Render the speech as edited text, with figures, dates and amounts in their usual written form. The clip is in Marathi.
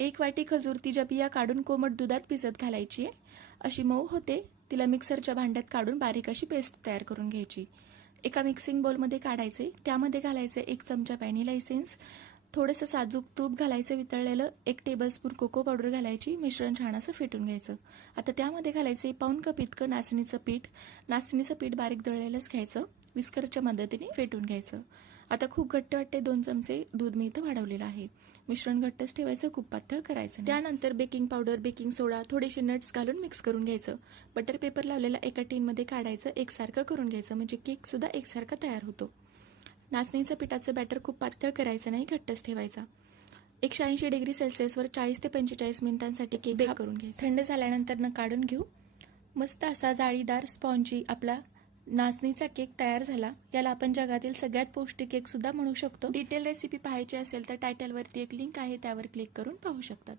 1 वाटी खजूर तिच्या बिया काढून कोमट दुधात भिजत घालायची आहे. अशी मऊ होते. तिला मिक्सरच्या भांड्यात काढून बारीक अशी पेस्ट तयार करून घ्यायची. एका मिक्सिंग बाउलमध्ये काढायचे. त्यामध्ये घालायचे 1 चमचा व्हॅनिला इसेन्स, थोडंसं साजूक तूप घालायचं वितळलेलं, 1 टेबलस्पून कोको पावडर घालायची. मिश्रण छान असं फेटून घ्यायचं. आता त्यामध्ये घालायचे पाऊण कप इतकं नाचणीचं पीठ. नाचणीचं पीठ बारीक दळलेलंच घ्यायचं. विस्करच्या मदतीने फेटून घ्यायचं. आता खूप घट्ट वाटते. 2 चमचे दूध मी इथं वाढवलेलं आहे. मिश्रण घट्टच ठेवायचं, खूप पातळ करायचं. त्यानंतर बेकिंग पावडर, बेकिंग सोडा, थोडेसे नट्स घालून मिक्स करून घ्यायचं. बटर पेपर लावलेला एका टीनमध्ये काढायचं. एकसारखं करून घ्यायचं म्हणजे केक सुद्धा एकसारखा तयार होतो. नाचणीचं पिठाचं बॅटर खूप पातळ करायचं नाही, घट्टच ठेवायचा. 180 डिग्री सेल्सिअसवर 40 ते 45 मिनिटांसाठी केक बेक करून घ्यायचा. थंड झाल्यानंतर काढून घेऊ. मस्त असा जाळीदार स्पॉन्जी आपला नाचणीचा केक तयार झाला. याला आपण जगातील सगळ्यात पौष्टिक केक सुद्धा म्हणू शकतो. डिटेल रेसिपी पाहायची असेल तर टायटलवरती एक लिंक आहे, त्यावर क्लिक करून पाहू शकतात.